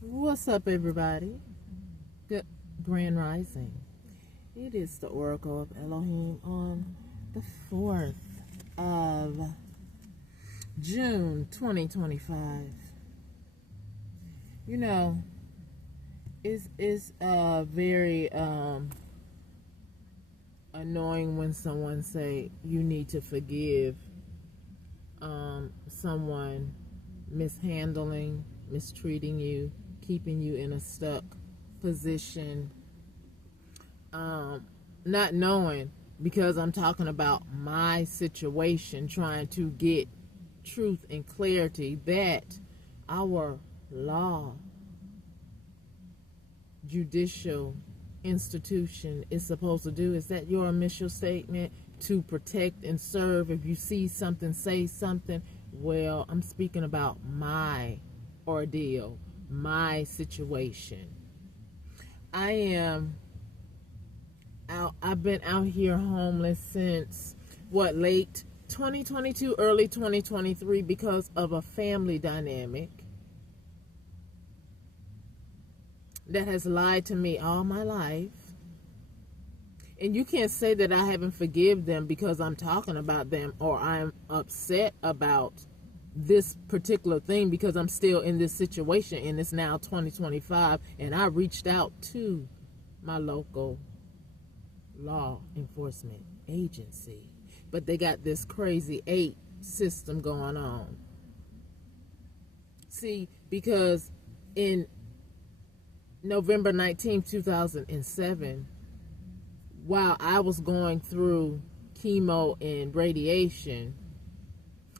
What's up, everybody? Good Grand Rising. It is the Oracle of Elohim on the 4th of June 2025. You know, it's very annoying when someone say you need to forgive someone mishandling, mistreating you, keeping you in a stuck position, not knowing, because I'm talking about my situation, trying to get truth and clarity that our law, judicial institution is supposed to do. Is that your initial statement? To protect and serve. If you see something, say something. Well, I'm speaking about my ordeal, my situation. I've been out here homeless since late 2022, early 2023, because of a family dynamic that has lied to me all my life. And you can't say that I haven't forgiven them because I'm talking about them or I'm upset about this particular thing, because I'm still in this situation and it's now 2025 and I reached out to my local law enforcement agency, but they got this crazy 8 system going on. See, because in November 19, 2007, while I was going through chemo and radiation,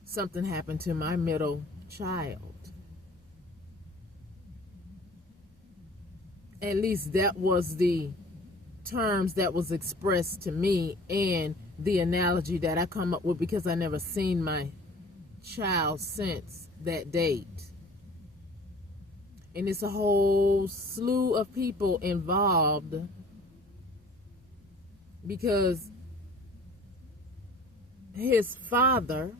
something happened to my middle child. At least that was the terms that was expressed to me and the analogy that I come up with, because I never seen my child since that date. And it's a whole slew of people involved, because his father,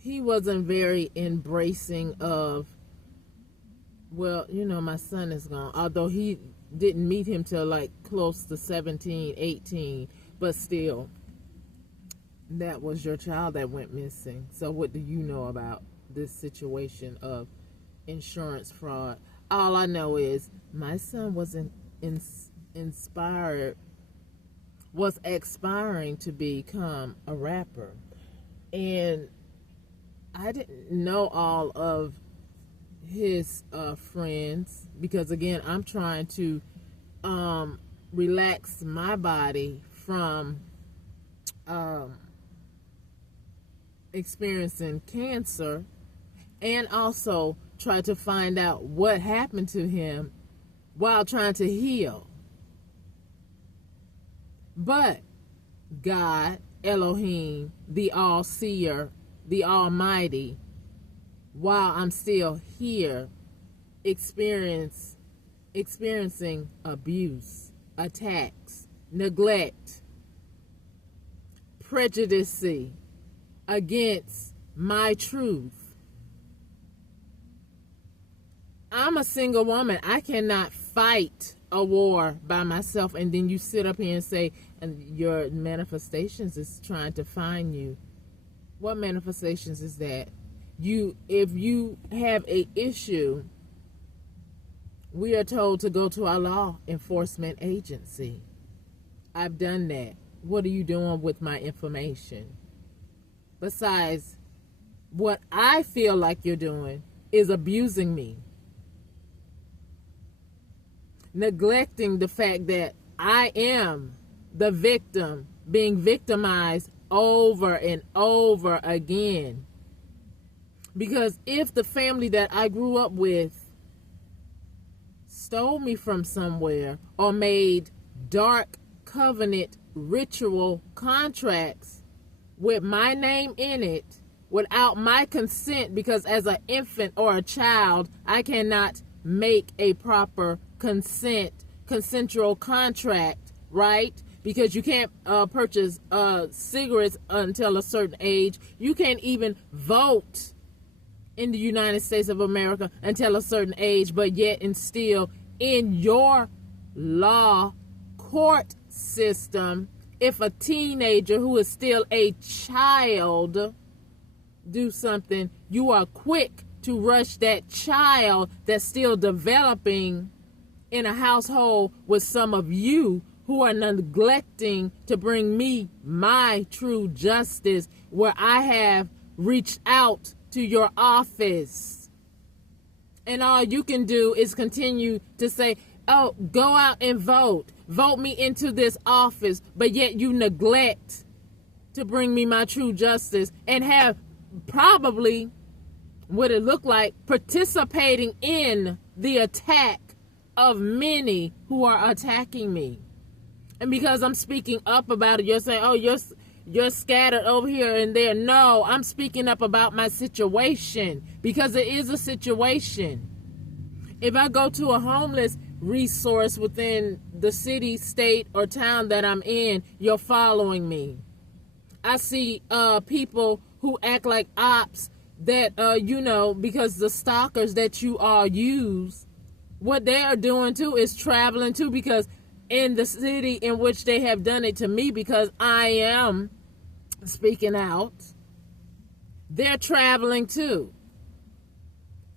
he wasn't very embracing of, well, my son is gone. Although he didn't meet him till like close to 17, 18, but still, that was your child that went missing. So what do you know about this situation of insurance fraud? All I know is my son wasn't was aspiring to become a rapper. And I didn't know all of his friends, because again, I'm trying to relax my body from experiencing cancer, and also try to find out what happened to him while trying to heal. But God, Elohim, the all-seer, the almighty, while I'm still here, experiencing abuse, attacks, neglect, prejudice against my truth. I'm a single woman. I cannot fight a war by myself. And then you sit up here and say, and your manifestations is trying to find you. What manifestations is that? If you have a issue, we are told to go to our law enforcement agency. I've done that. What are you doing with my information? Besides, what I feel like you're doing is abusing me. Neglecting the fact that I am the victim, being victimized over and over again. Because if the family that I grew up with stole me from somewhere or made dark covenant ritual contracts with my name in it without my consent, because as an infant or a child, I cannot make a proper consensual contract, right? because you can't purchase cigarettes until a certain age. You can't even vote in the United States of America until a certain age, but yet and still in your law court system, if a teenager who is still a child do something, you are quick to rush that child that's still developing in a household with some of you who are neglecting to bring me my true justice, where I have reached out to your office. And all you can do is continue to say, oh, go out and vote. Vote me into this office. But yet you neglect to bring me my true justice and have probably what it looked like participating in the attack of many who are attacking me. And because I'm speaking up about it, you're saying, oh, you're scattered over here and there. No, I'm speaking up about my situation, because it is a situation. If I go to a homeless resource within the city, state, or town that I'm in, you're following me. I see people who act like ops that, because the stalkers that you all use, what they are doing too is traveling too, because in the city in which they have done it to me, because I am speaking out, they're traveling too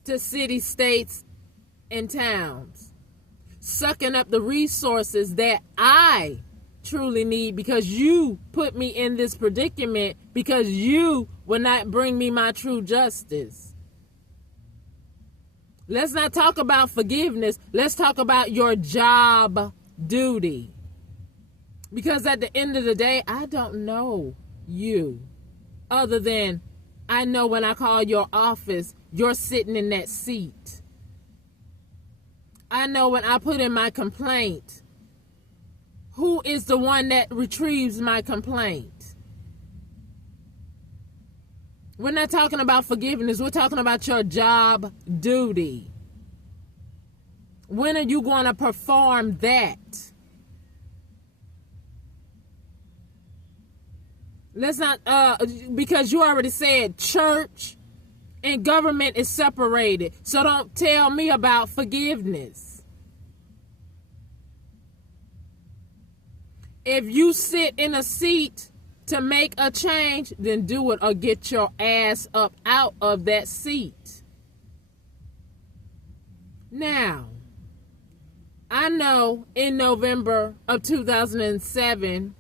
to city, states, and towns, sucking up the resources that I truly need, because you put me in this predicament, because you will not bring me my true justice. Let's not talk about forgiveness. Let's talk about your job duty. Because at the end of the day, I don't know you, other than I know when I call your office, you're sitting in that seat. I know when I put in my complaint, who is the one that retrieves my complaint. We're not talking about forgiveness. We're talking about your job duty. When are you going to perform that? Let's not, because you already said church and government is separated. So don't tell me about forgiveness. If you sit in a seat to make a change, then do it, or get your ass up out of that seat. Now, I know in November of 2007,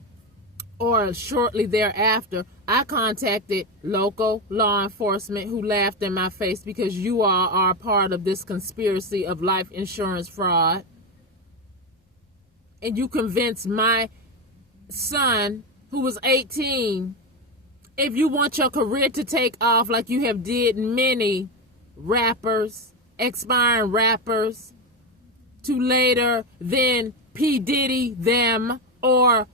or shortly thereafter, I contacted local law enforcement, who laughed in my face, because you all are part of this conspiracy of life insurance fraud. And you convinced my son, who was 18, if you want your career to take off like you have did many rappers, expiring rappers, to later then P. Diddy them, or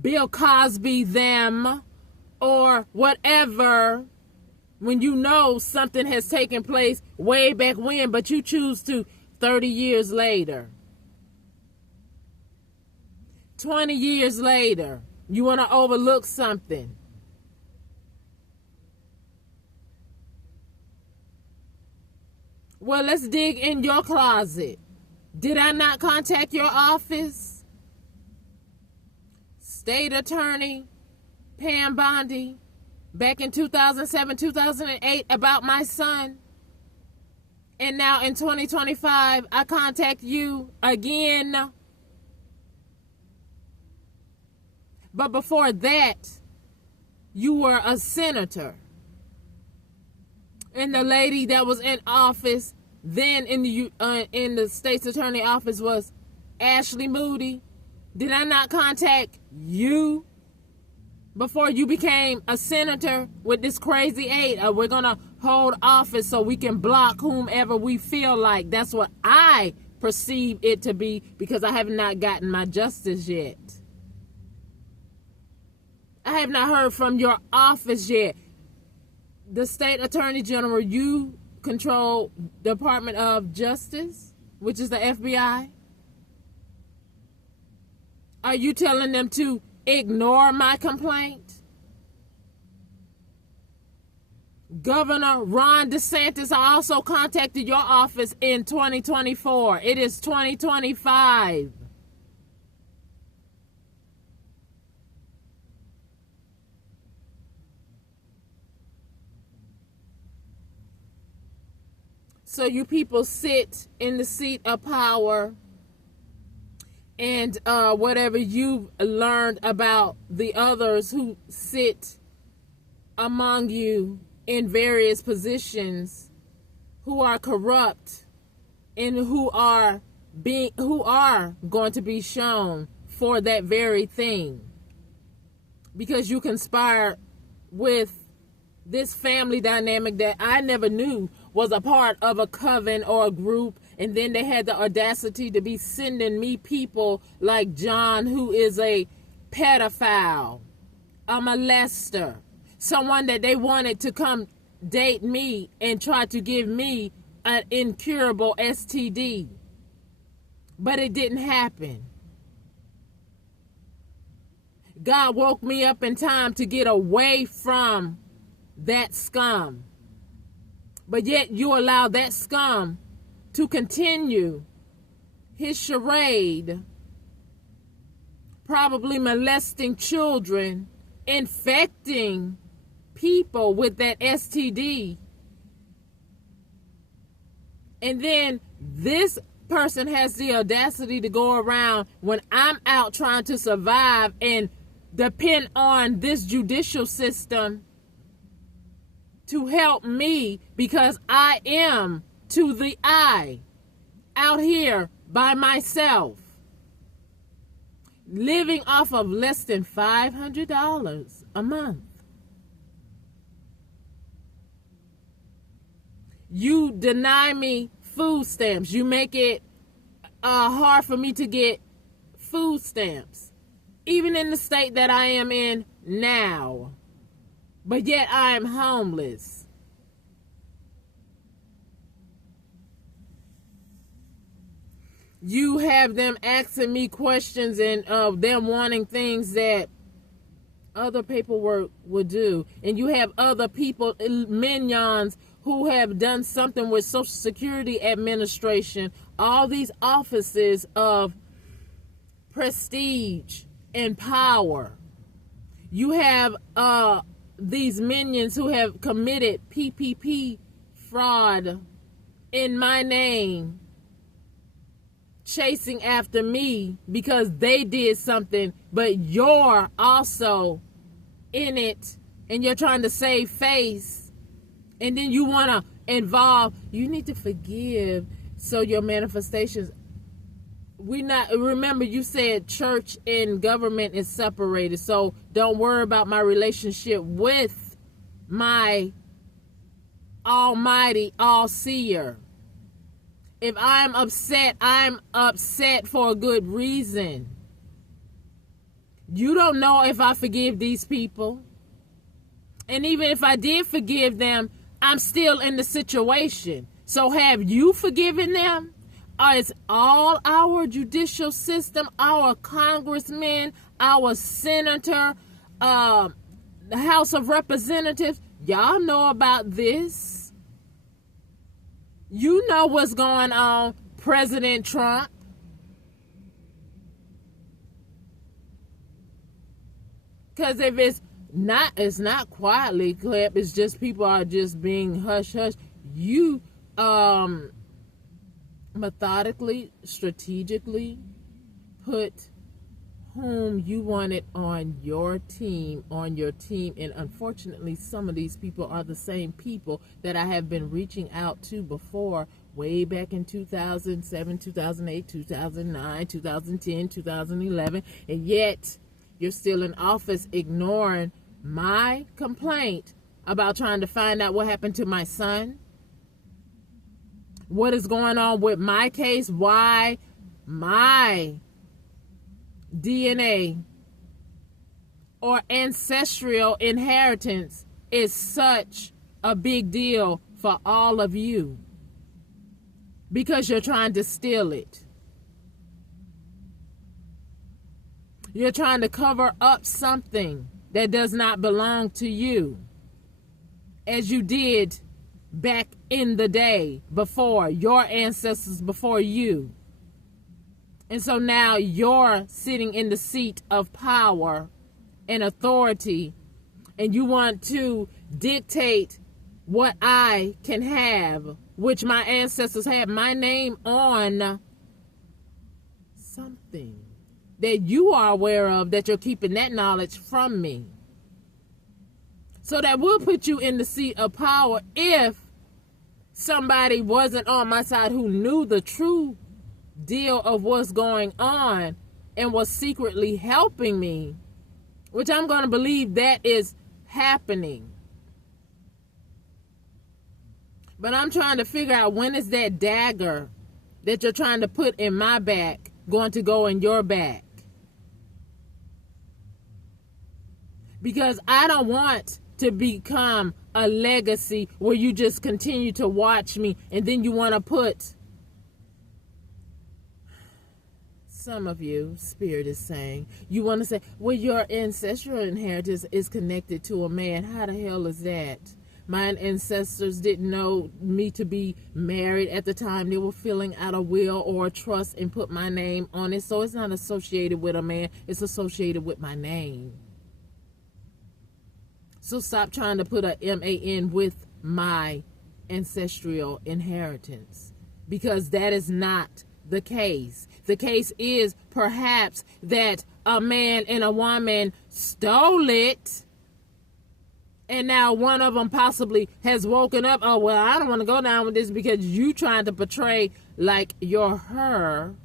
Bill Cosby them, or whatever, when you know something has taken place way back when, but you choose to 30 years later, 20 years later, you want to overlook something. Well, let's dig in your closet. Did I not contact your office? State Attorney Pam Bondi back in 2007, 2008 about my son. And now in 2025, I contact you again. But before that, you were a senator. And the lady that was in office then in the state's attorney office was Ashley Moody. Did I not contact you before you became a senator with this crazy aid? We're going to hold office so we can block whomever we feel like. That's what I perceive it to be, because I have not gotten my justice yet. I have not heard from your office yet. The state attorney general, you control Department of Justice, which is the FBI. Are you telling them to ignore my complaint? Governor Ron DeSantis, I also contacted your office in 2024. It is 2025. So you people sit in the seat of power, and whatever you've learned about the others who sit among you in various positions, who are corrupt and who are going to be shown for that very thing, because you conspire with this family dynamic that I never knew was a part of a coven or a group, and then they had the audacity to be sending me people like John, who is a pedophile, a molester, someone that they wanted to come date me and try to give me an incurable STD. But it didn't happen. God woke me up in time to get away from that scum. But yet you allow that scum to continue his charade, probably molesting children, infecting people with that STD. And then this person has the audacity to go around when I'm out trying to survive and depend on this judicial system to help me, because I am to the eye out here by myself, living off of less than $500 a month. You deny me food stamps. You make it hard for me to get food stamps, even in the state that I am in now. But yet I am homeless. You have them asking me questions and them wanting things that other paperwork would do. And you have other people, minions, who have done something with Social Security Administration, all these offices of prestige and power. You have these minions who have committed PPP fraud in my name, chasing after me because they did something, but you're also in it and you're trying to save face, and then you want to involve, you need to forgive so your manifestations. Remember, you said church and government is separated, so don't worry about my relationship with my almighty all-seer. If I'm upset for a good reason. You don't know if I forgive these people. And even if I did forgive them, I'm still in the situation. So have you forgiven them? It's all our judicial system, our congressmen, our senator, the House of Representatives. Y'all know about this. You know what's going on, President Trump. Because if it's not quietly clap, it's just people are just being hush hush. You methodically, strategically put whom you wanted on your team, and unfortunately some of these people are the same people that I have been reaching out to before, way back in 2007, 2008, 2009, 2010, 2011, and yet you're still in office ignoring my complaint about trying to find out what happened to my son, what is going on with my case, why my DNA or ancestral inheritance is such a big deal for all of you, because you're trying to steal it. You're trying to cover up something that does not belong to you, as you did back in the day before your ancestors, before you. And so now you're sitting in the seat of power and authority, and you want to dictate what I can have, which my ancestors had my name on something that you are aware of, that you're keeping that knowledge from me. So that will put you in the seat of power if somebody wasn't on my side who knew the true deal of what's going on and was secretly helping me, which I'm going to believe that is happening. But I'm trying to figure out, when is that dagger that you're trying to put in my back going to go in your back? Because I don't want to become a legacy where you just continue to watch me and then you want to put, some of you, Spirit is saying, you want to say, well, your ancestral inheritance is connected to a man. How the hell is that? My ancestors didn't know me to be married at the time. They were filling out a will or a trust and put my name on it. So it's not associated with a man. It's associated with my name. So stop trying to put a MAN with my ancestral inheritance, because that is not the case. The case is perhaps that a man and a woman stole it, and now one of them possibly has woken up. Oh, well, I don't want to go down with this because you trying to portray like you're her.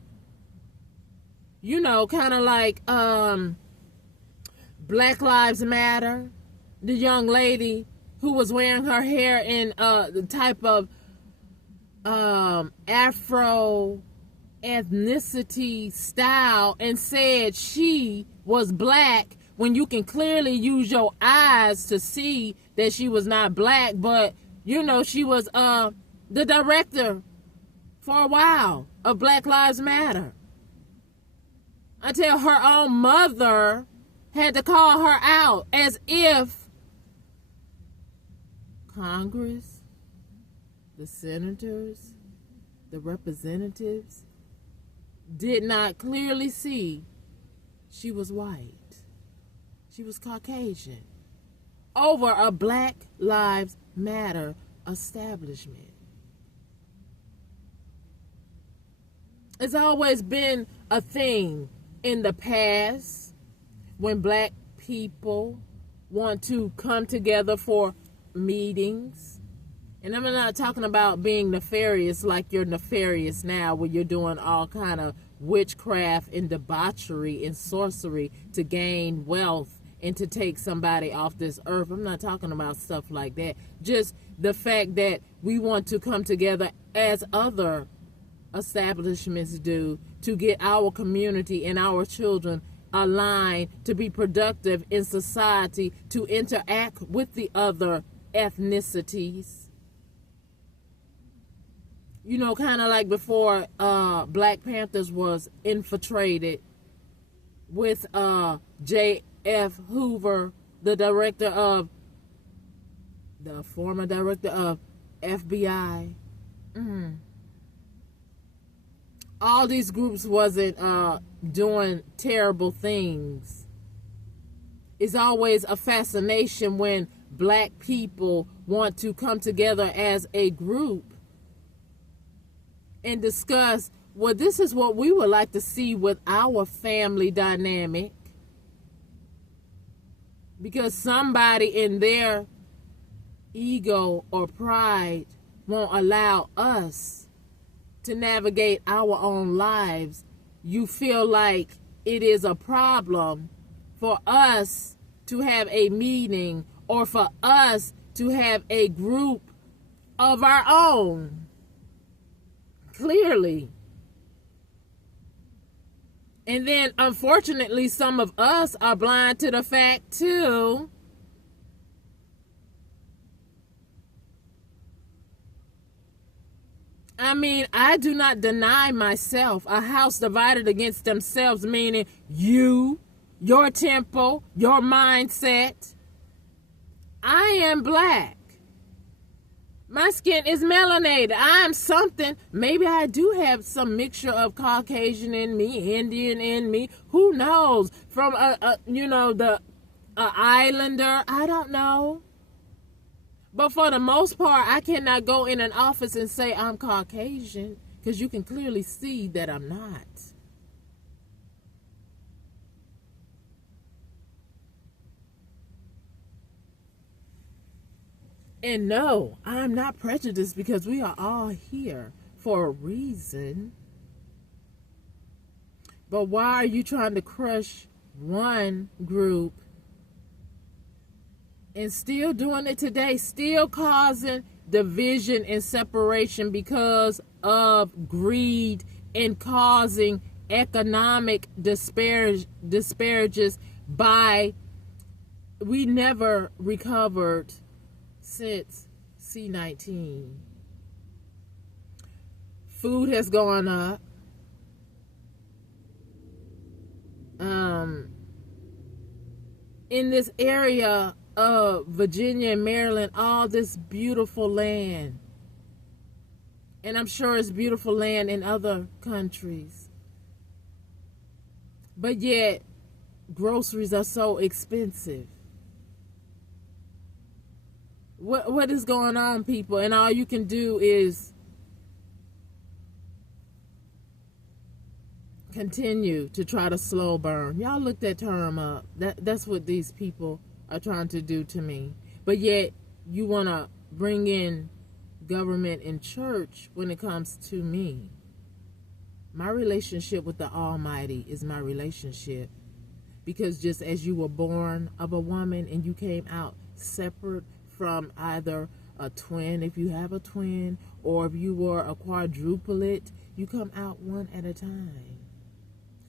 You know, kind of like Black Lives Matter. The young lady who was wearing her hair in the type of Afro ethnicity style and said she was black, when you can clearly use your eyes to see that she was not black. But you know, she was the director for a while of Black Lives Matter, until her own mother had to call her out, as if Congress, the senators, the representatives did not clearly see she was white. She was Caucasian. Over a Black Lives Matter establishment. It's always been a thing in the past when black people want to come together for meetings. And I'm not talking about being nefarious like you're nefarious now, where you're doing all kind of witchcraft and debauchery and sorcery to gain wealth and to take somebody off this earth. I'm not talking about stuff like that. Just the fact that we want to come together as other establishments do to get our community and our children aligned to be productive in society, to interact with the other ethnicities. You know, kind of like before Black Panthers was infiltrated with J.F. Hoover, the former director of FBI. All these groups wasn't doing terrible things. It's always a fascination when black people want to come together as a group and discuss, well, this is what we would like to see with our family dynamic. Because somebody in their ego or pride won't allow us to navigate our own lives. You feel like it is a problem for us to have a meeting or for us to have a group of our own. Clearly. And then, unfortunately, some of us are blind to the fact, too, I mean, I do not deny myself. A house divided against themselves, meaning you your temple, your mindset. I am black. My skin is melanated. I'm something. Maybe I do have some mixture of Caucasian in me, Indian in me. Who knows? From the islander. I don't know. But for the most part, I cannot go in an office and say I'm Caucasian, because you can clearly see that I'm not. And no, I'm not prejudiced, because we are all here for a reason. But why are you trying to crush one group and still doing it today, still causing division and separation because of greed and causing economic disparages by we never recovered since C-19. Food has gone up. In this area of Virginia and Maryland, all this beautiful land. And I'm sure it's beautiful land in other countries. But yet, groceries are so expensive. What is going on, people? And all you can do is continue to try to slow burn. Y'all look that term up. That's what these people are trying to do to me. But yet, you want to bring in government and church when it comes to me. My relationship with the Almighty is my relationship. Because just as you were born of a woman and you came out separate from either a twin, if you have a twin, or if you were a quadruplet, you come out one at a time.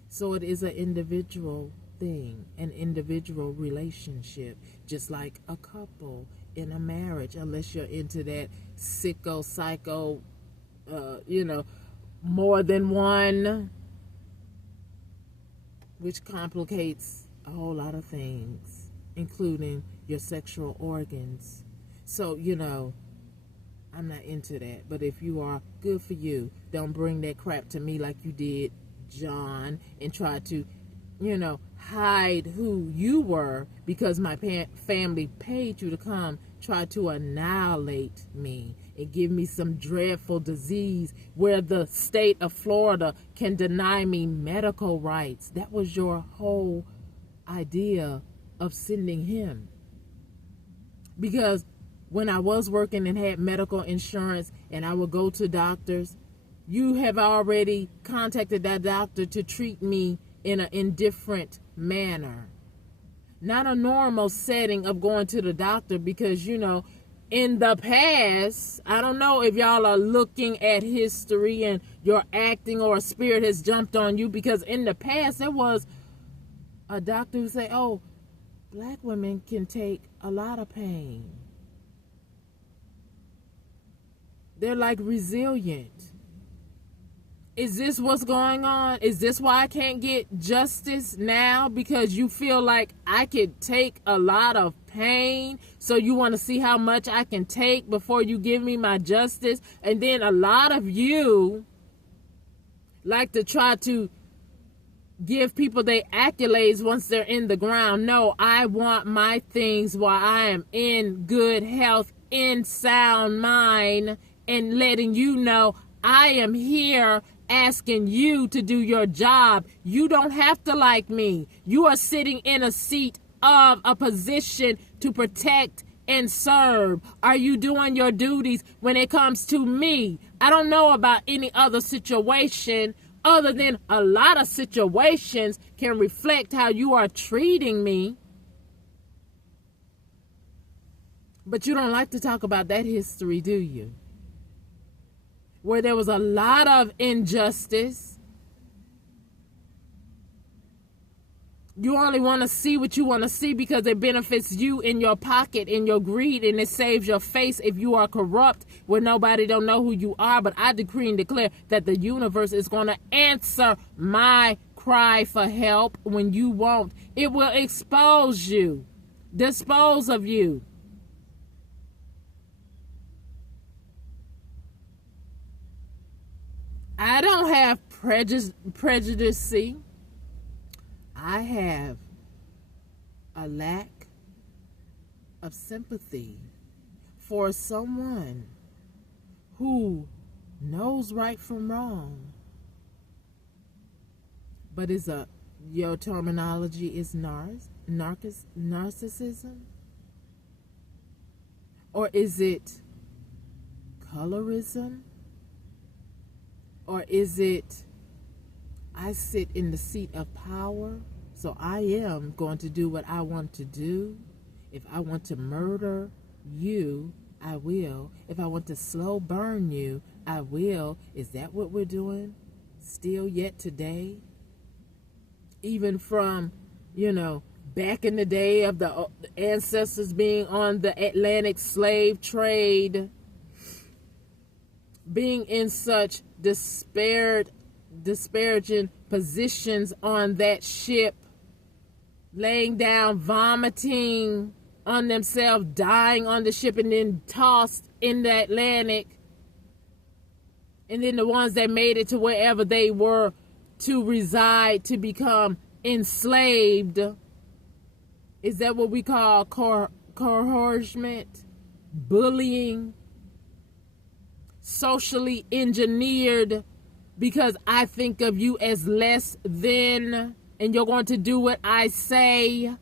So it is an individual thing, an individual relationship, just like a couple in a marriage, unless you're into that psycho, more than one, which complicates a whole lot of things, including your sexual organs. So, I'm not into that. But if you are, good for you. Don't bring that crap to me like you did, John, and try to, hide who you were because my family paid you to come try to annihilate me and give me some dreadful disease where the state of Florida can deny me medical rights. That was your whole idea of sending him. Because when I was working and had medical insurance and I would go to doctors, you have already contacted that doctor to treat me in an indifferent manner. Not a normal setting of going to the doctor because, in the past, I don't know if y'all are looking at history and your acting or a spirit has jumped on you, because in the past there was a doctor who said, oh, black women can take a lot of pain. They're like resilient. Is this what's going on? Is this why I can't get justice now? Because you feel like I could take a lot of pain, so you want to see how much I can take before you give me my justice? And then a lot of you like to try to give people their accolades once they're in the ground. No, I want my things while I am in good health, in sound mind, and letting you know I am here asking you to do your job. You don't have to like me. You are sitting in a seat of a position to protect and serve. Are you doing your duties when it comes to me? I don't know about any other situation other than a lot of situations can reflect how you are treating me. But you don't like to talk about that history, do you? Where there was a lot of injustice. You only want to see what you want to see because it benefits you in your pocket, in your greed, and it saves your face if you are corrupt where nobody don't know who you are. But I decree and declare that the universe is going to answer my cry for help when you won't. It will expose you, dispose of you. I don't have prejudice. See, I have a lack of sympathy for someone who knows right from wrong, but your terminology is narcissism? Or is it colorism? Or is it, I sit in the seat of power, so I am going to do what I want to do? If I want to murder you, I will. If I want to slow burn you, I will. Is that what we're doing still yet today? Even from, back in the day of the ancestors being on the Atlantic slave trade, being in such disparaging positions on that ship, laying down, vomiting on themselves, dying on the ship, and then tossed in the Atlantic. And then the ones that made it to wherever they were to reside, to become enslaved. Is that what we call coercion, bullying, socially engineered, because I think of you as less than, and you're going to do what I say?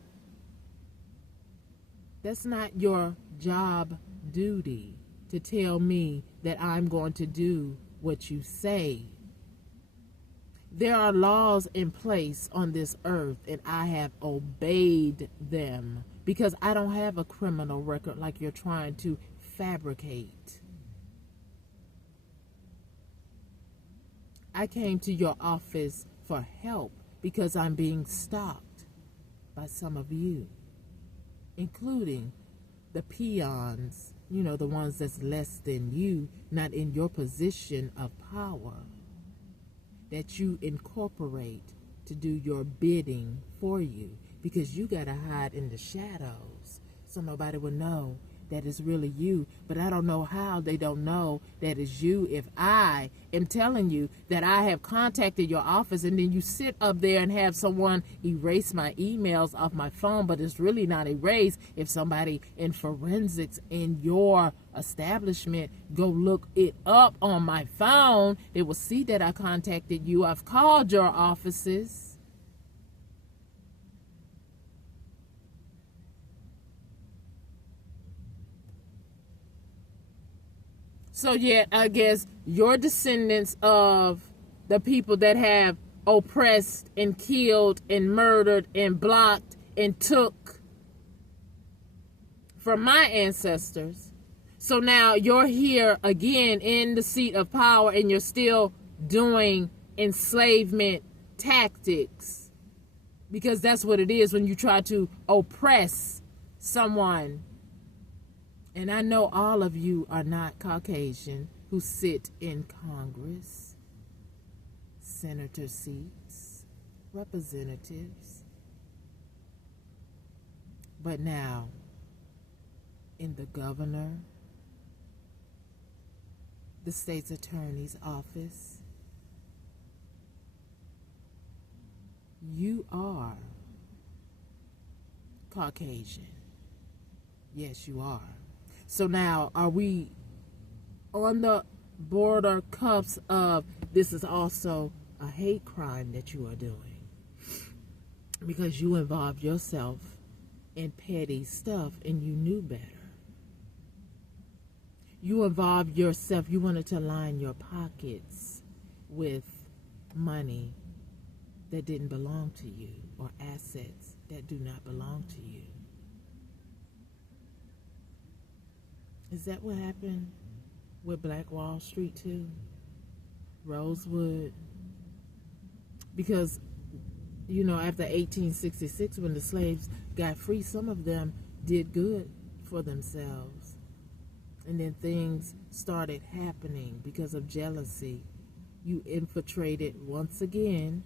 That's not your job duty to tell me that I'm going to do what you say. There are laws in place on this earth, and I have obeyed them because I don't have a criminal record like you're trying to fabricate. I came to your office for help because I'm being stalked by some of you, including the peons, the ones that's less than you, not in your position of power, that you incorporate to do your bidding for you, because you got to hide in the shadows so nobody will know that it's really you. But I don't know how they don't know that it's you if I am telling you that I have contacted your office, and then you sit up there and have someone erase my emails off my phone, but it's really not erased. If somebody in forensics in your establishment go look it up on my phone, they will see that I contacted you. I've called your offices. So yeah, I guess your descendants of the people that have oppressed and killed and murdered and blocked and took from my ancestors. So now you're here again in the seat of power, and you're still doing enslavement tactics, because that's what it is when you try to oppress someone. And I know all of you are not Caucasian who sit in Congress, senator seats, representatives. But now, in the governor, the state's attorney's office, you are Caucasian. Yes, you are. So now, are we on the border cuffs of this is also a hate crime that you are doing? Because you involved yourself in petty stuff and you knew better. You involved yourself, you wanted to line your pockets with money that didn't belong to you, or assets that do not belong to you. Is that what happened with Black Wall Street too? Rosewood? Because, after 1866, when the slaves got free, some of them did good for themselves. And then things started happening because of jealousy. You infiltrated once again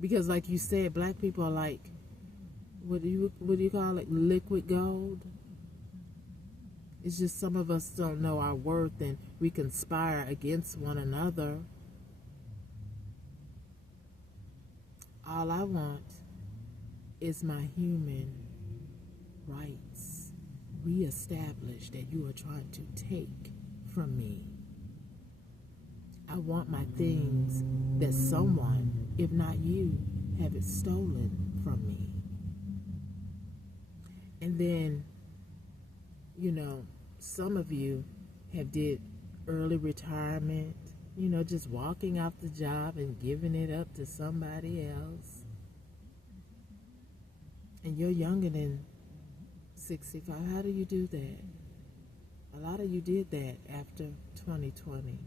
Because like you said, black people are like, what do you call it? Liquid gold. It's just some of us don't know our worth and we conspire against one another. All I want is my human rights reestablished that you are trying to take from me. I want my things that someone, if not you, have it stolen from me. And then, some of you have did early retirement, just walking off the job and giving it up to somebody else. And you're younger than 65. How do you do that? A lot of you did that after 2020.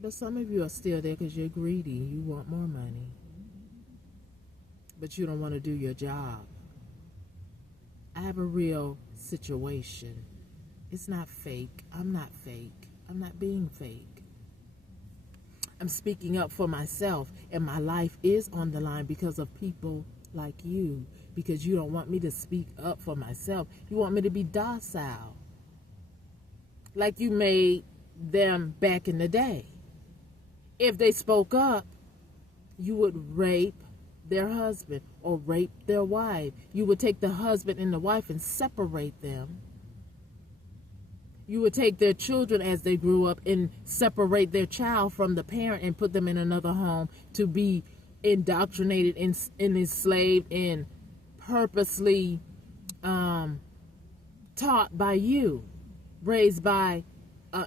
But some of you are still there because you're greedy. You want more money. But you don't want to do your job. I have a real situation. It's not fake. I'm not fake. I'm not being fake. I'm speaking up for myself, and my life is on the line because of people like you, because you don't want me to speak up for myself. You want me to be docile, like you made them back in the day. If they spoke up, you would rape their husband or rape their wife. You would take the husband and the wife and separate them. You would take their children as they grew up and separate their child from the parent and put them in another home to be indoctrinated and enslaved and purposely taught by you, raised by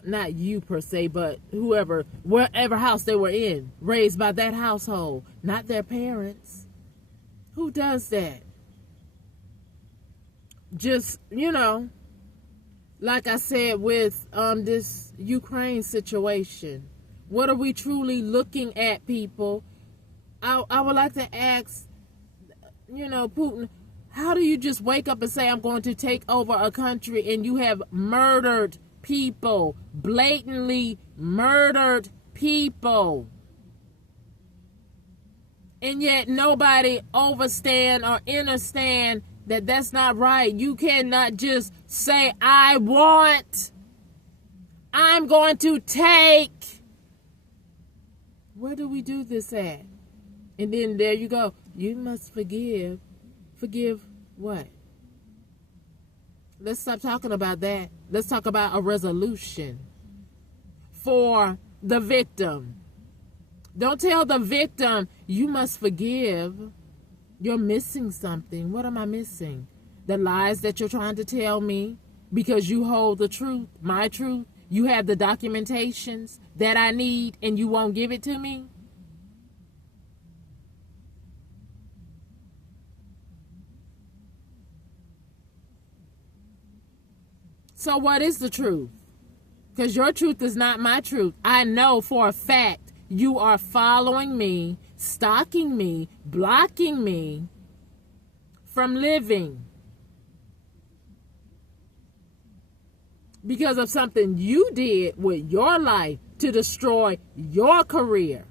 not you per se, but wherever house they were in, raised by that household, not their parents. Who does that? Just, like I said with this Ukraine situation, what are we truly looking at, people? I would like to ask, Putin, how do you just wake up and say, I'm going to take over a country, and you have murdered people, blatantly murdered people, and yet nobody overstand or understand that that's not right? You cannot just say, I'm going to take. Where do we do this at? And then there you go. You must forgive. Forgive what? Let's stop talking about that. Let's talk about a resolution for the victim. Don't tell the victim, you must forgive. You're missing something. What am I missing? The lies that you're trying to tell me because you hold the truth, my truth. You have the documentations that I need and you won't give it to me? So what is the truth? Because your truth is not my truth. I know for a fact you are following me, stalking me, blocking me from living because of something you did with your life to destroy your career.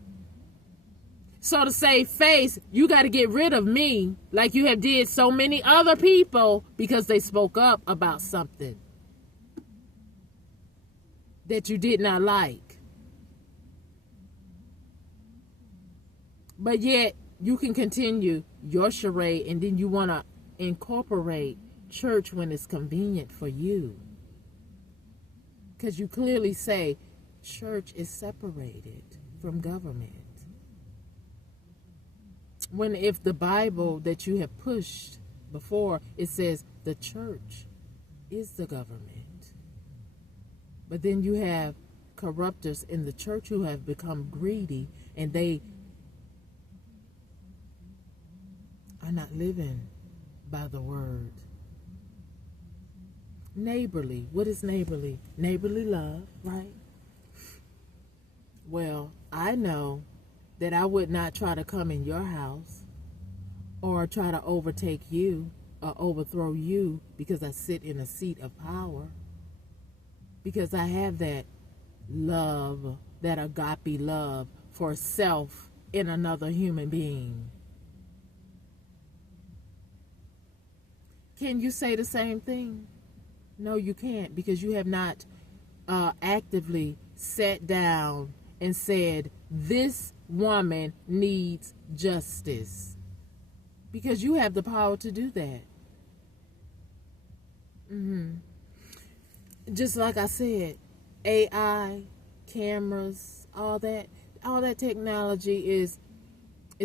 So to save face, you got to get rid of me like you have did so many other people because they spoke up about something that you did not like. But yet you can continue your charade, and then you want to incorporate church when it's convenient for you. Because you clearly say church is separated from government. When if the Bible that you have pushed before, it says the church is the government. But then you have corruptors in the church who have become greedy, and they are not living by the word. Neighborly. What is neighborly? Neighborly love, right? Well, I know that I would not try to come in your house or try to overtake you or overthrow you because I sit in a seat of power. Because I have that love, that agape love for self in another human being. Can you say the same thing? No, you can't, because you have not actively sat down and said, this woman needs justice. Because you have the power to do that. Just like I said, AI, cameras, all that technology is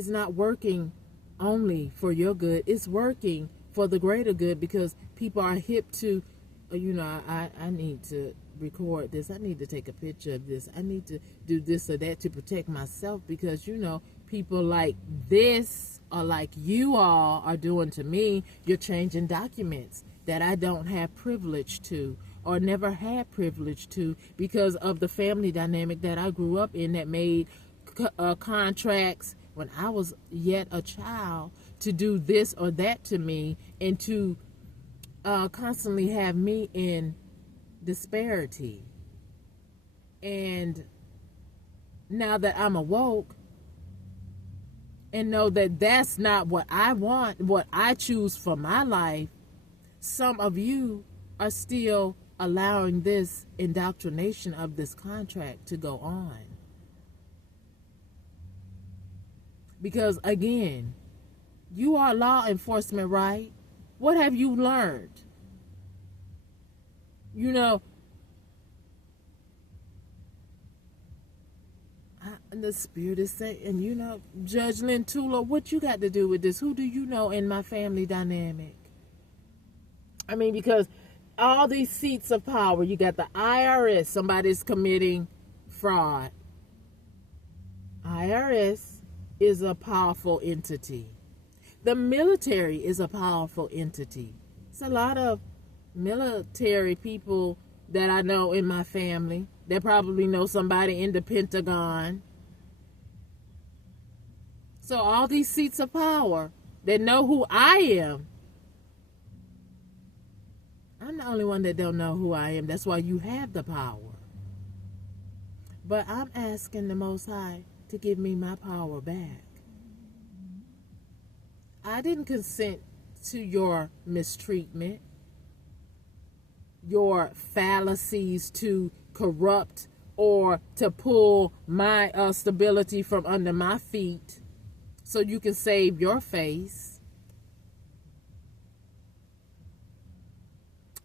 not working only for your good. It's working for the greater good, because people are hip to, I need to record this. I need to take a picture of this. I need to do this or that to protect myself, because, people like this or like you all are doing to me. You're changing documents that I don't have privilege to, or never had privilege to, because of the family dynamic that I grew up in that made contracts when I was yet a child to do this or that to me, and to constantly have me in disparity. And now that I'm awoke and know that that's not what I want, what I choose for my life, some of you are still allowing this indoctrination of this contract to go on. Because again, you are law enforcement, right? What have you learned? The spirit is saying, Judge Lentula, what you got to do with this? Who do you know in my family dynamic? I mean, because all these seats of power, you got the IRS, somebody's committing fraud. IRS is a powerful entity. The military is a powerful entity. It's a lot of military people that I know in my family. They probably know somebody in the Pentagon. So all these seats of power that know who I am. I'm the only one that don't know who I am. That's why you have the power. But I'm asking the Most High to give me my power back. I didn't consent to your mistreatment, your fallacies to corrupt or to pull my stability from under my feet so you can save your face.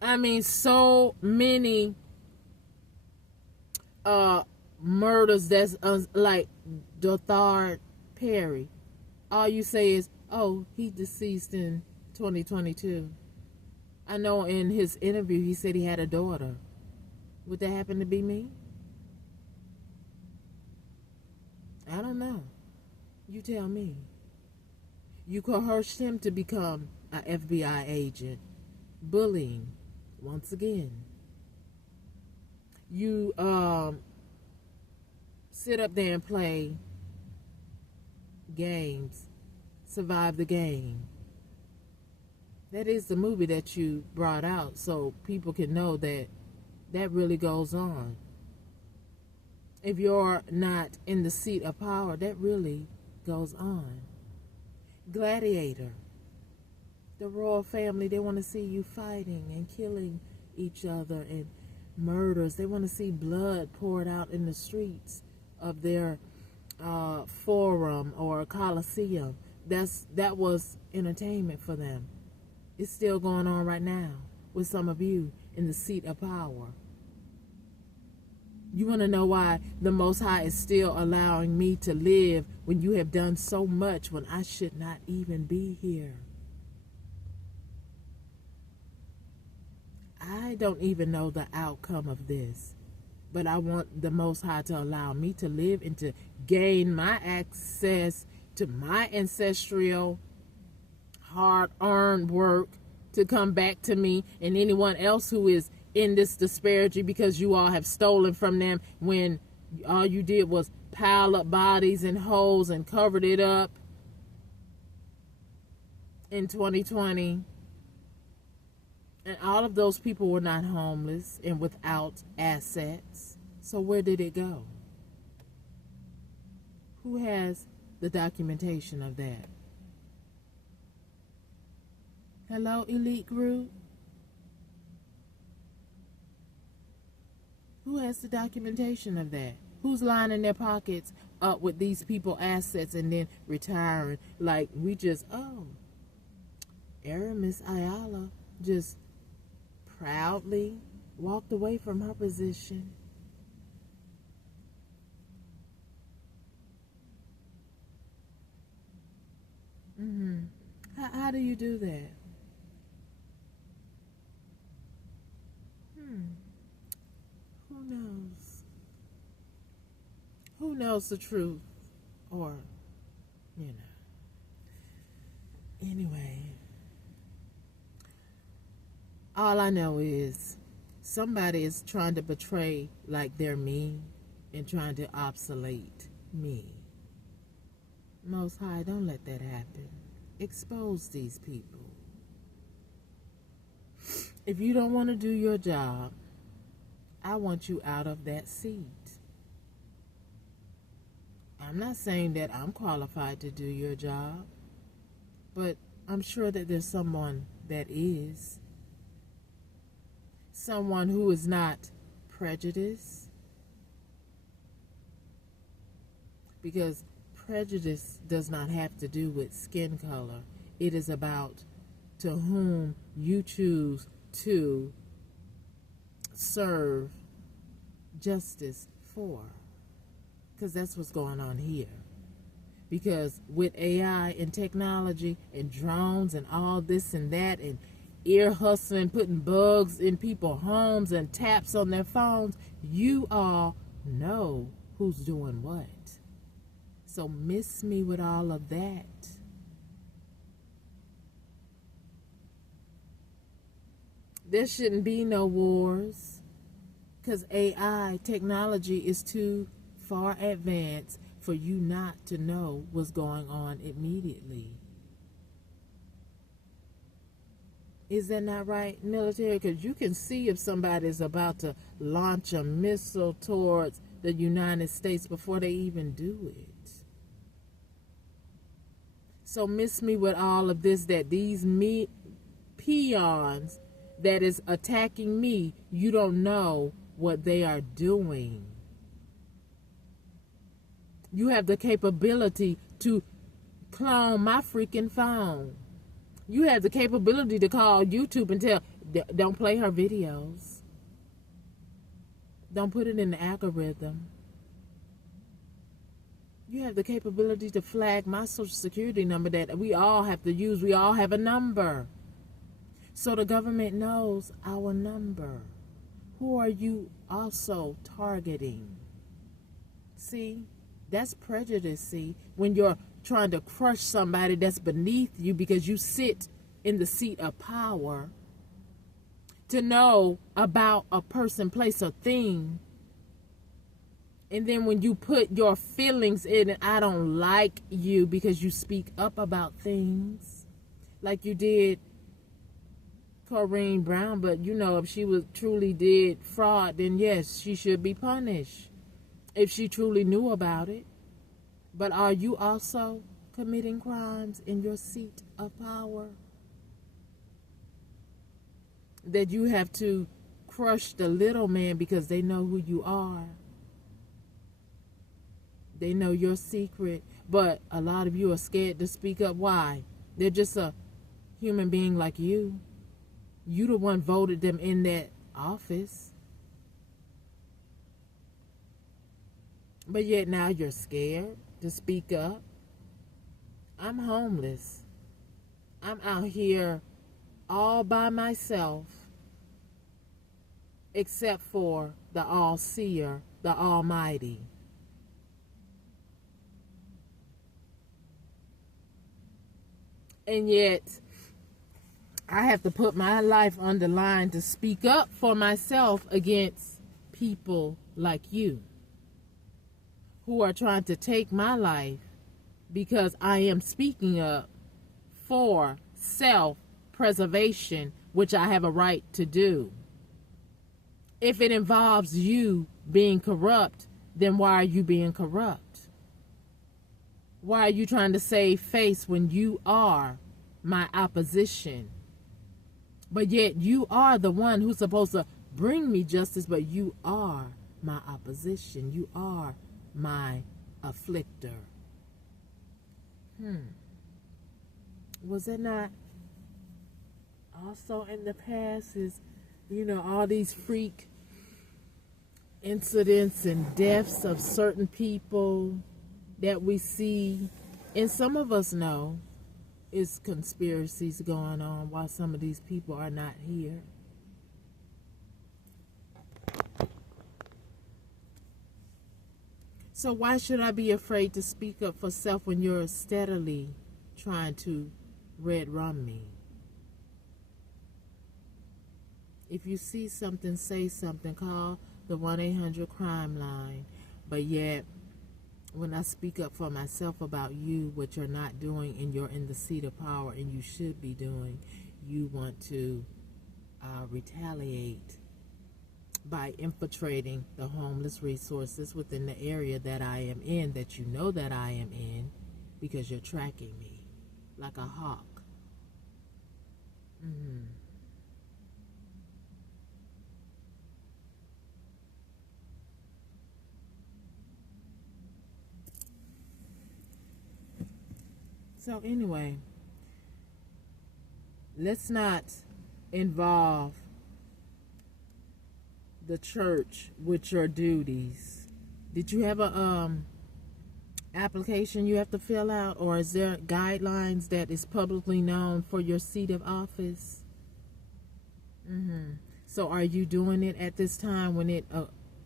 I mean, so many murders that's like Dothard Perry. All you say is, oh, he deceased in 2022. I know in his interview he said he had a daughter. Would that happen to be me? I don't know. You tell me. You coerced him to become an FBI agent. Bullying. Once again. You sit up there and play games. Survive the game. That is the movie that you brought out so people can know that that really goes on. If you're not in the seat of power, that really goes on. Gladiator. The royal family, they want to see you fighting and killing each other, and murders. They want to see blood poured out in the streets of their forum or coliseum. That was entertainment for them. It's still going on right now with some of you in the seat of power. You want to know why the Most High is still allowing me to live when you have done so much when I should not even be here? I don't even know the outcome of this, but I want the Most High to allow me to live and to gain my access to my ancestral hard-earned work to come back to me, and anyone else who is in this disparity because you all have stolen from them when all you did was pile up bodies and holes and covered it up in 2020. And all of those people were not homeless and without assets. So where did it go? Who has the documentation of that? Hello, elite group? Who has the documentation of that? Who's lining their pockets up with these people assets and then retiring? Like we just, Aramis Ayala just proudly walked away from her position. How do you do that? Who knows? Who knows the truth? Or, Anyway, all I know is somebody is trying to portray like they're me and trying to obsolete me. Most High, don't let that happen. Expose these people. If you don't want to do your job, I want you out of that seat. I'm not saying that I'm qualified to do your job, but I'm sure that there's someone that is. Someone who is not prejudiced. Because prejudice does not have to do with skin color. It is about to whom you choose to serve justice for. Because that's what's going on here. Because with AI and technology and drones and all this and that and ear hustling, putting bugs in people's homes and taps on their phones, you all know who's doing what. So miss me with all of that. There shouldn't be no wars because AI technology is too far advanced for you not to know what's going on immediately. Is that not right, military? Because you can see if somebody's about to launch a missile towards the United States before they even do it. So miss me with all of this, that these peons that is attacking me, you don't know what they are doing. You have the capability to clone my freaking phone. You have the capability to call YouTube and tell, don't play her videos. Don't put it in the algorithm. You have the capability to flag my social security number that we all have to use. We all have a number. So the government knows our number. Who are you also targeting? See, that's prejudice, see, when you're trying to crush somebody that's beneath you because you sit in the seat of power to know about a person, place, or thing. And then when you put your feelings in it, I don't like you because you speak up about things like you did Corrine Brown. But if she truly did fraud, then yes, she should be punished if she truly knew about it. But are you also committing crimes in your seat of power? That you have to crush the little man because they know who you are. They know your secret. But a lot of you are scared to speak up. Why? They're just a human being like you. You the one voted them in that office. But yet now you're scared to speak up. I'm homeless. I'm out here all by myself, except for the All-Seer, the Almighty. And yet, I have to put my life on the line to speak up for myself against people like you who are trying to take my life because I am speaking up for self-preservation, which I have a right to do. If it involves you being corrupt, then why are you being corrupt? Why are you trying to save face when you are my opposition? But yet you are the one who's supposed to bring me justice, but you are my opposition. You are my afflictor. Was it not also in the past is, all these freak incidents and deaths of certain people that we see, and some of us know is conspiracies going on while some of these people are not here. So why should I be afraid to speak up for self when you're steadily trying to red rum me? If you see something, say something. Call the 1-800-CRIME line. But yet, when I speak up for myself about you, what you're not doing, and you're in the seat of power and you should be doing, you want to retaliate by infiltrating the homeless resources within the area that I am in, that you know that I am in, because you're tracking me like a hawk. So anyway, let's not involve the church with your duties. Did you have a application you have to fill out, or is there guidelines that is publicly known for your seat of office? So are you doing it at this time when it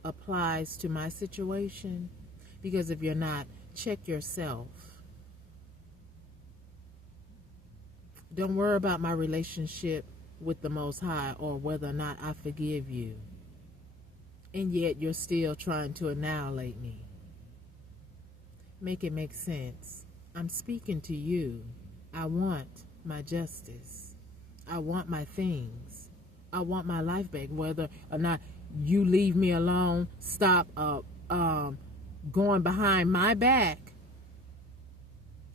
applies to my situation? Because if you're not, check yourself. Don't worry about my relationship with the Most High or whether or not I forgive you. And yet you're still trying to annihilate me. Make it make sense. I'm speaking to you. I want my justice. I want my things. I want my life back. Whether or not you leave me alone, stop going behind my back.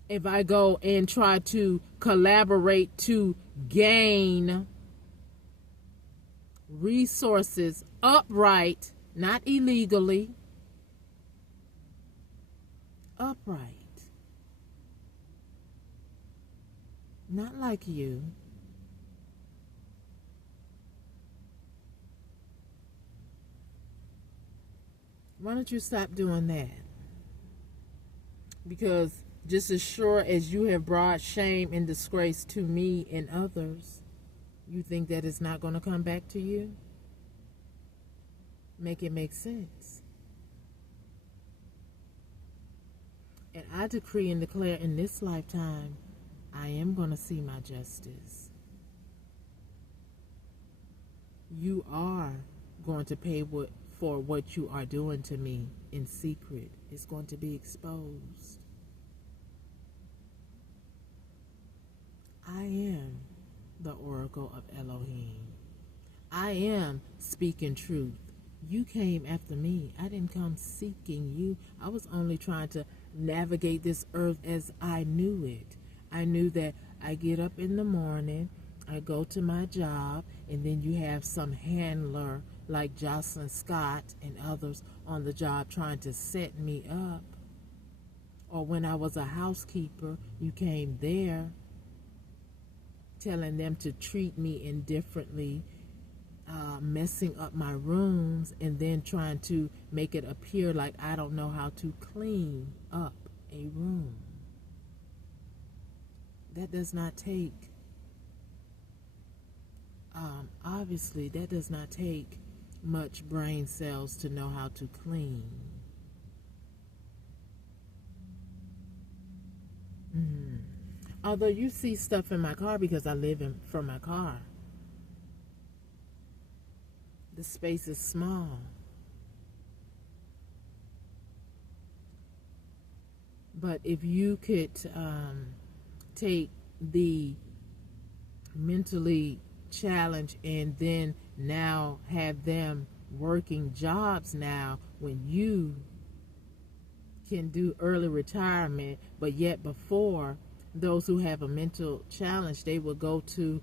If I go and try to collaborate to gain resources upright, not illegally, upright, not like you. Why don't you stop doing that? Because just as sure as you have brought shame and disgrace to me and others, you think that it's not going to come back to you? Make it make sense. And I decree and declare in this lifetime, I am going to see my justice. You are going to pay for what you are doing to me in secret. It's going to be exposed. I am the oracle of Elohim. I am speaking truth. You came after me. I didn't come seeking you. I was only trying to navigate this earth as I knew it. I knew that I get up in the morning, I go to my job, and then you have some handler like Jocelyn Scott and others on the job trying to set me up. Or when I was a housekeeper, you came there telling them to treat me indifferently, messing up my rooms, and then trying to make it appear like I don't know how to clean up a room. That does not take, obviously, that does not take much brain cells to know how to clean. Although you see stuff in my car because I live from my car. The space is small. But if you could take the mentally challenged and then now have them working jobs now when you can do early retirement, but yet before, those who have a mental challenge, they will go to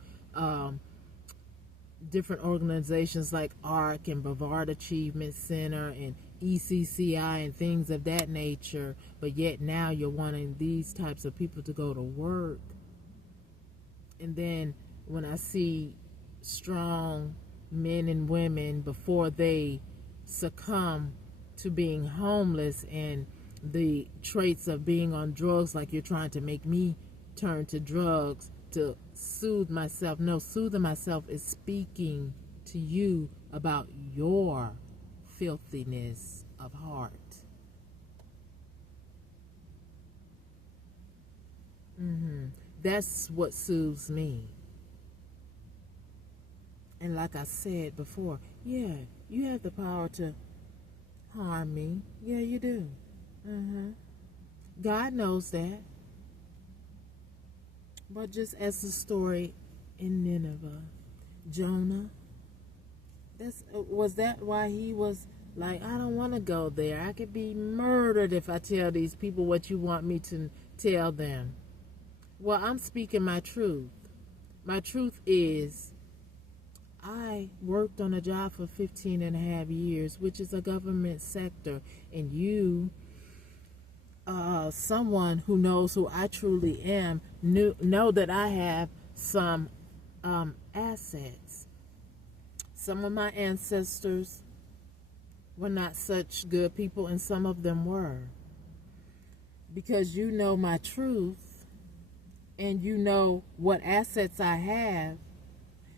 different organizations like ARC and Brevard Achievement Center and ECCI and things of that nature, but yet now you're wanting these types of people to go to work. And then when I see strong men and women before they succumb to being homeless and the traits of being on drugs, like you're trying to make me turn to drugs to soothe myself. No, soothing myself is speaking to you about your filthiness of heart. That's what soothes me. And like I said before, yeah, you have the power to harm me. Yeah, you do. God knows that. But just as the story in Nineveh, Jonah, was that why he was like, I don't want to go there. I could be murdered if I tell these people what you want me to tell them. Well, I'm speaking my truth. My truth is, I worked on a job for 15 and a half years, which is a government sector, and you, someone who knows who I truly am, know that I have some assets. Some of my ancestors were not such good people, and some of them were. Because you know my truth, and you know what assets I have,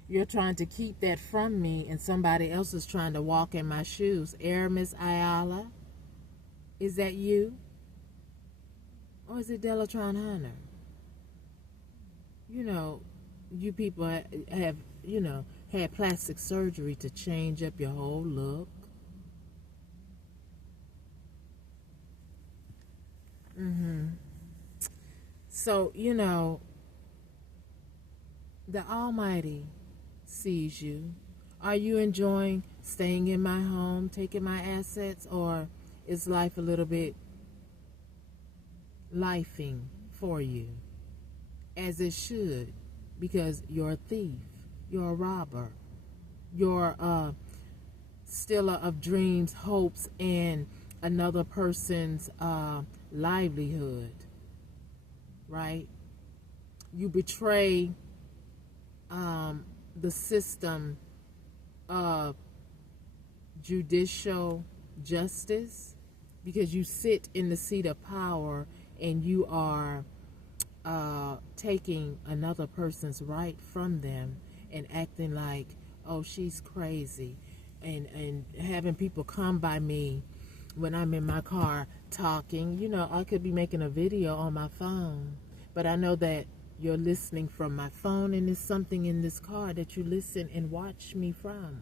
you're trying to keep that from me, and somebody else is trying to walk in my shoes. Aramis Ayala, is that you? Or is it Delatron Hunter? You know, you people have, had plastic surgery to change up your whole look. So, the Almighty sees you. Are you enjoying staying in my home, taking my assets, or is life a little bit lifing for you? As it should, because you're a thief, you're a robber, you're a stealer of dreams, hopes, and another person's livelihood, right? You betray the system of judicial justice because you sit in the seat of power and you are taking another person's right from them and acting like, oh, she's crazy, and having people come by me when I'm in my car talking. I could be making a video on my phone, but I know that you're listening from my phone, and there's something in this car that you listen and watch me from.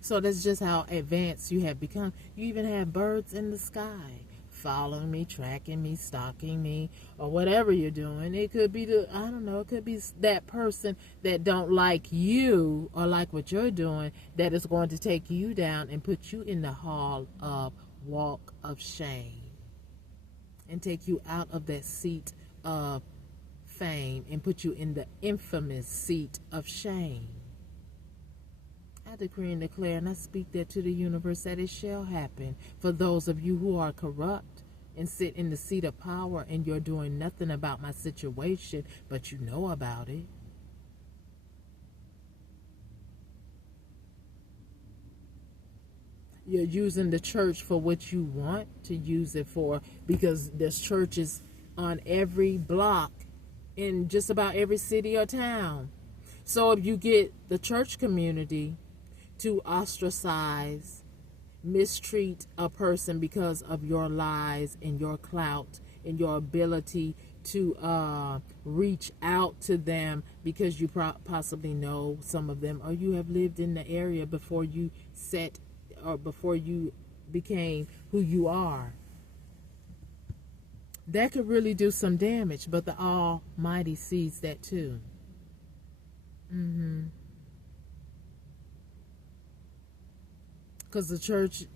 So that's just how advanced you have become. You even have birds in the sky following me, tracking me, stalking me, or whatever you're doing. It could be it could be that person that don't like you or like what you're doing that is going to take you down and put you in the hall of walk of shame and take you out of that seat of fame and put you in the infamous seat of shame. I decree and declare, and I speak that to the universe, that it shall happen for those of you who are corrupt and sit in the seat of power and you're doing nothing about my situation, but you know about it. You're using the church for what you want to use it for, because there's churches on every block in just about every city or town. So if you get the church community to ostracize, mistreat a person because of your lies and your clout and your ability to reach out to them because you possibly know some of them, or you have lived in the area before you before you became who you are, that could really do some damage. But the Almighty sees that too. because the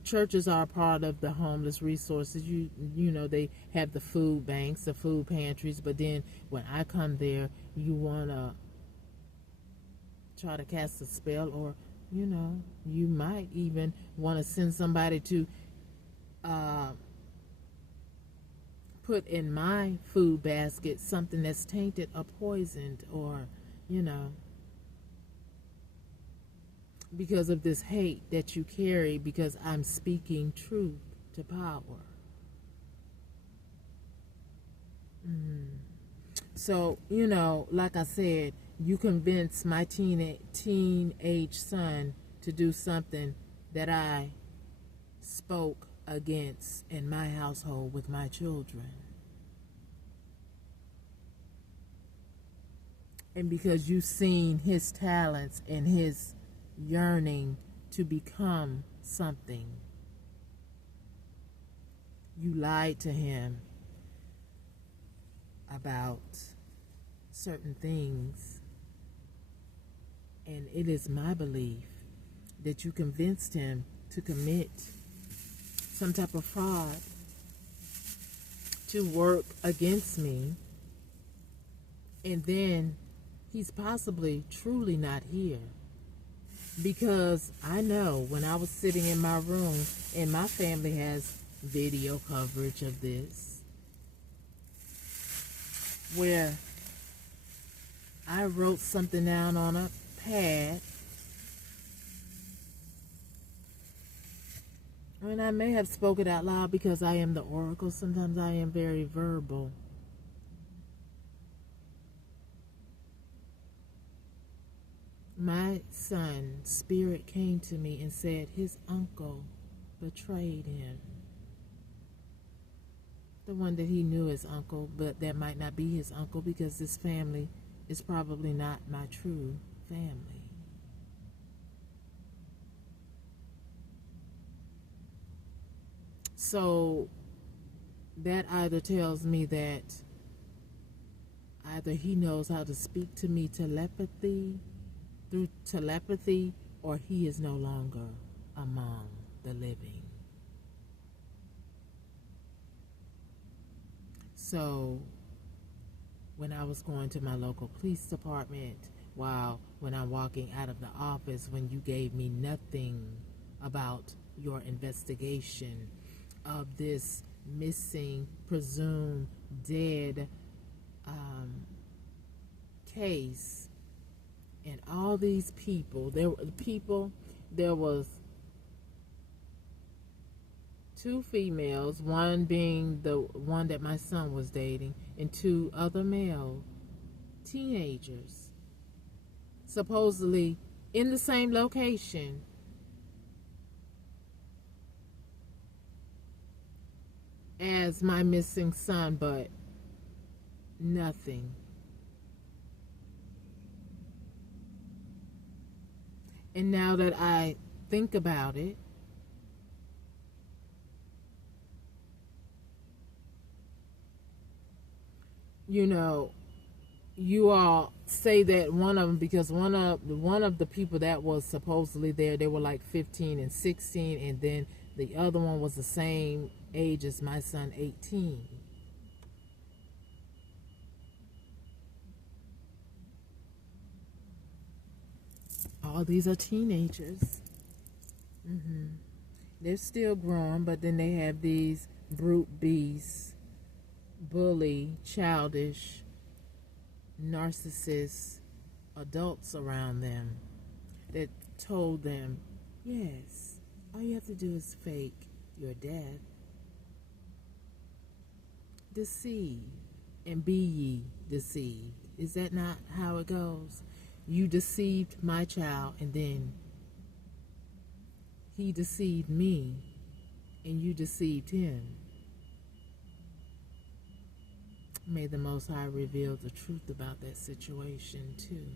churches are a part of the homeless resources. You know, they have the food banks, the food pantries, but then when I come there, you want to try to cast a spell, or you know, you might even want to send somebody to put in my food basket something that's tainted or poisoned, or you know, because of this hate that you carry, because I'm speaking truth to power. So, you know, like I said, you convinced my teenage son to do something that I spoke against in my household with my children. And because you've seen his talents and his yearning to become something, you lied to him about certain things. And it is my belief that you convinced him to commit some type of fraud to work against me. And then he's possibly truly not here. Because I know when I was sitting in my room, and my family has video coverage of this, where I wrote something down on a pad, and I may have spoken out loud because I am the oracle. Sometimes I am very verbal. My son, Spirit, came to me and said his uncle betrayed him. The one that he knew as uncle, but that might not be his uncle, because this family is probably not my true family. So that either tells me that either he knows how to speak to me through telepathy, or he is no longer among the living. So when I was going to my local police department, when I'm walking out of the office, when you gave me nothing about your investigation of this missing, presumed dead case, and all these people, there was 2 females, one being the one that my son was dating, and 2 other male teenagers, supposedly in the same location, as my missing son, but nothing. And now that I think about it, you know, you all say that one of them, because one of the people that was supposedly there, they were like 15 and 16, and then the other one was the same age as my son, 18. All these are teenagers. They're still growing, but then they have these brute beasts, bully, childish, narcissist adults around them that told them, yes, all you have to do is fake your death, deceive, and be ye deceived. Is that not how it goes? You deceived my child, and then he deceived me, and you deceived him. May the Most High reveal the truth about that situation too.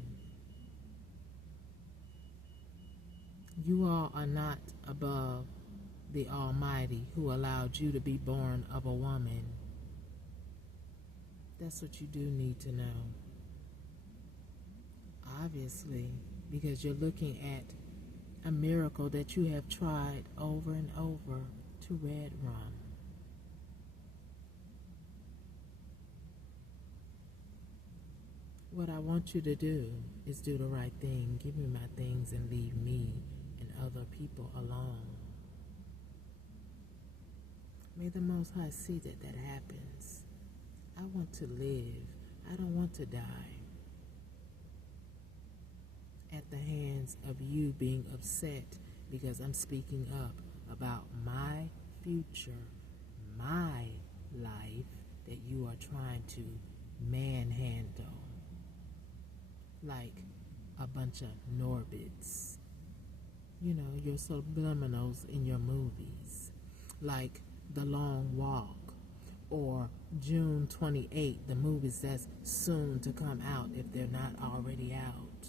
You all are not above the Almighty, who allowed you to be born of a woman. That's what you do need to know. Obviously, because you're looking at a miracle that you have tried over and over to red rum. What I want you to do is do the right thing. Give me my things and leave me and other people alone. May the Most High see that that happens. I want to live. I don't want to die at the hands of you being upset because I'm speaking up about my future, my life that you are trying to manhandle like a bunch of Norbits. You know, your subliminals in your movies, like The Long Walk or June 28th, the movies that's soon to come out if they're not already out.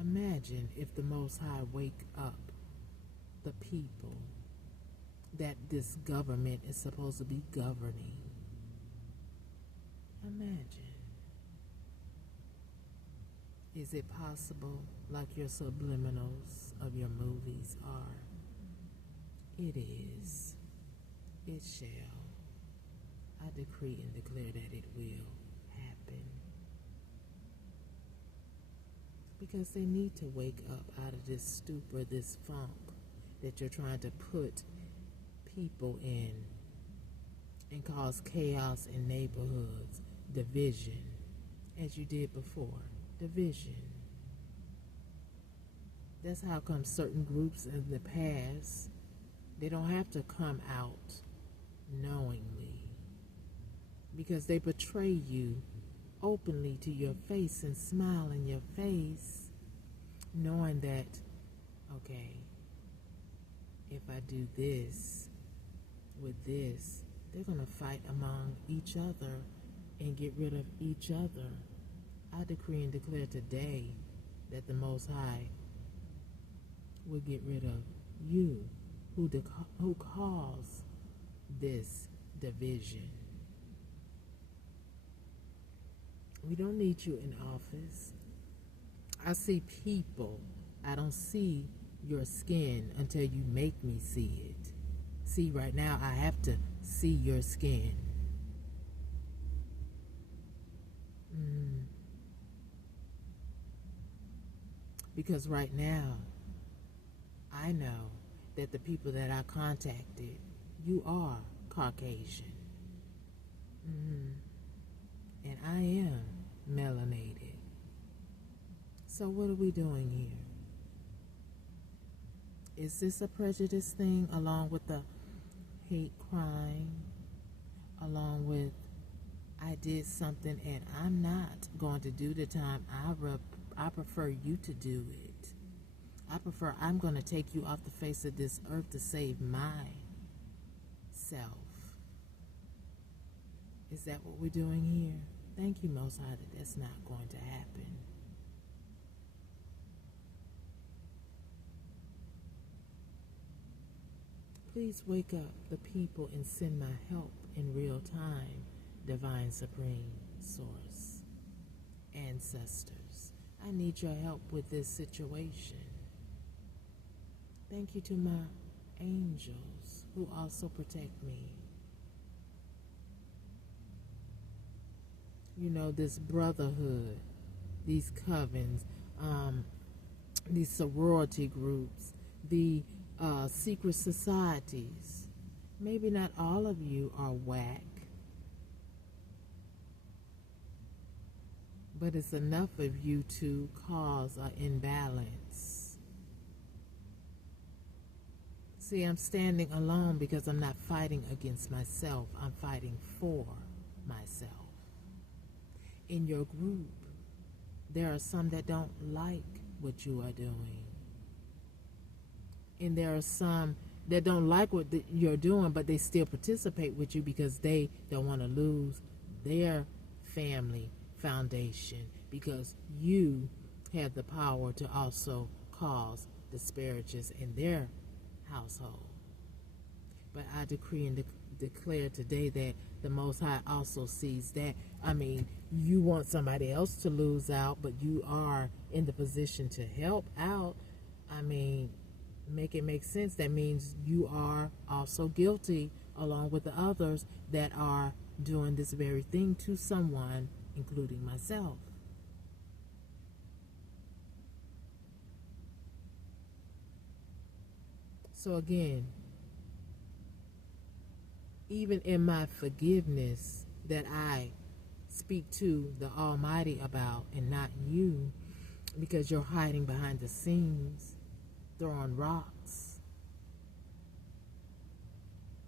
Imagine if the Most High wake up the people that this government is supposed to be governing. Imagine. Is it possible, like your subliminals of your movies are? It is. It shall. I decree and declare that it will happen. Because they need to wake up out of this stupor, this funk that you're trying to put people in and cause chaos in neighborhoods, division, as you did before. Division. That's how come certain groups in the past, they don't have to come out knowingly because they betray you openly to your face and smile in your face, knowing that, okay, if I do this with this, they're going to fight among each other and get rid of each other. I decree and declare today that the Most High will get rid of you who cause this division. We don't need you in office. I see people. I don't see your skin until you make me see it. See, right now I have to see your skin. Because right now, I know that the people that I contacted, you are Caucasian. And I am melanated. So what are we doing here? Is this a prejudice thing along with the hate crime, along with I did something and I'm not going to do the time, I prefer you to do it. I'm going to take you off the face of this earth to save myself. Is that what we're doing here? Thank you, Most High, that that's not going to happen. Please wake up the people and send my help in real time, Divine Supreme Source, ancestors. I need your help with this situation. Thank you to my angels who also protect me. You know, this brotherhood, these covens, these sorority groups, the secret societies. Maybe not all of you are whack, but it's enough of you to cause an imbalance. See, I'm standing alone because I'm not fighting against myself. I'm fighting for myself. In your group, there are some that don't like what you are doing. And there are some that don't like what you're doing, but they still participate with you because they don't want to lose their family foundation, because you have the power to also cause disparages in their household. But I decree and declare today that the Most High also sees that. I mean, you want somebody else to lose out, but you are in the position to help out. I mean, make it make sense. That means you are also guilty along with the others that are doing this very thing to someone, including myself. So again, even in my forgiveness that I speak to the Almighty about and not you, because you're hiding behind the scenes, throwing rocks.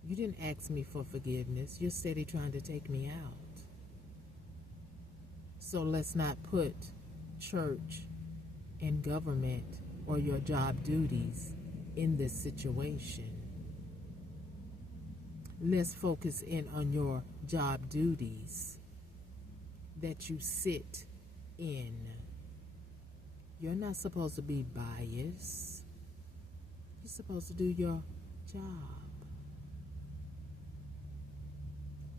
You didn't ask me for forgiveness. You're steady trying to take me out. So let's not put church and government or your job duties in this situation. Let's focus in on your job duties that you sit in. You're not supposed to be biased. You're supposed to do your job.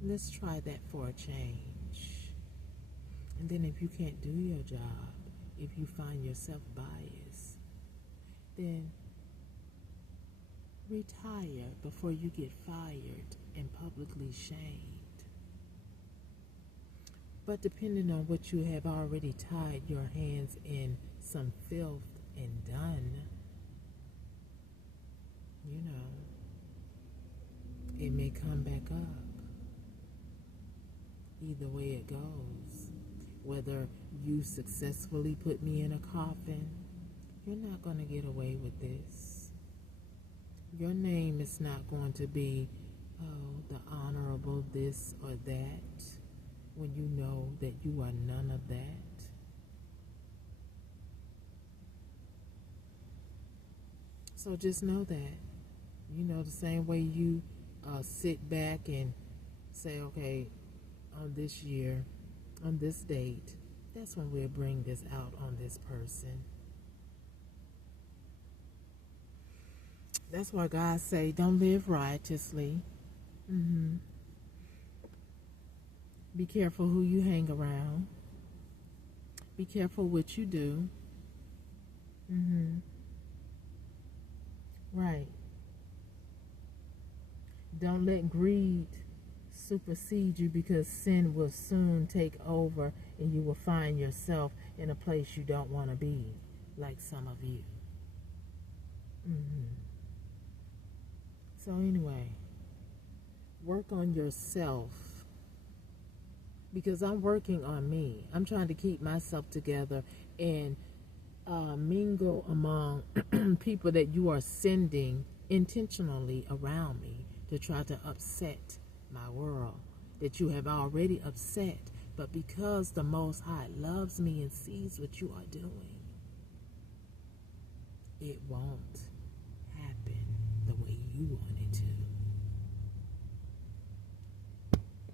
Let's try that for a change. And then if you can't do your job, if you find yourself biased, then retire before you get fired and publicly shamed. But depending on what you have already tied your hands in some filth and done, you know, it may come back up. Either way it goes. Whether you successfully put me in a coffin, you're not going to get away with this. Your name is not going to be, oh, the honorable this or that, when you know that you are none of that. So just know that. You know, the same way you sit back and say, okay, on this year, on this date, that's when we'll bring this out on this person. That's why God say, don't live riotously. Be careful who you hang around. Be careful what you do. Right. Don't let greed supersede you, because sin will soon take over and you will find yourself in a place you don't want to be, like some of you. So anyway, work on yourself, because I'm working on me. I'm trying to keep myself together and mingle among people that you are sending intentionally around me to try to upset my world, that you have already upset. But because the Most High loves me and sees what you are doing, it won't happen the way you want it to.